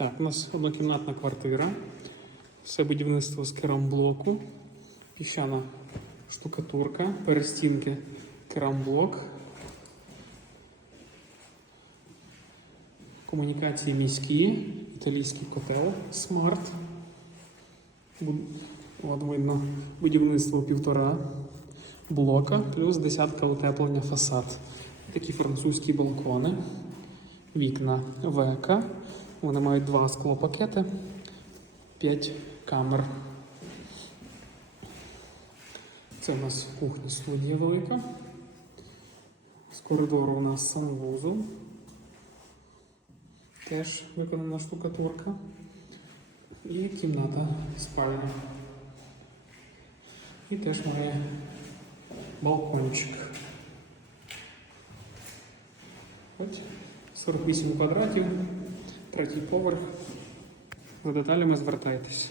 Так, у нас однокімнатна квартира. Все будівництво з керамблоку. Піщана штукатурка, перестінки керамблок. Комунікації міські, італійський котел смарт. От видно будівництво півтора блока, плюс десятка утеплення фасад. Такі французькі балкони, вікна ВК. Вони мають два склопакети, 5 камер. Це у нас кухня студія велика. З коридору у нас санвузол. Теж виконана штукатурка. І кімната спальня. І теж має балкончик. Ось 48 квадратів, третій поверх. За деталями звертайтесь.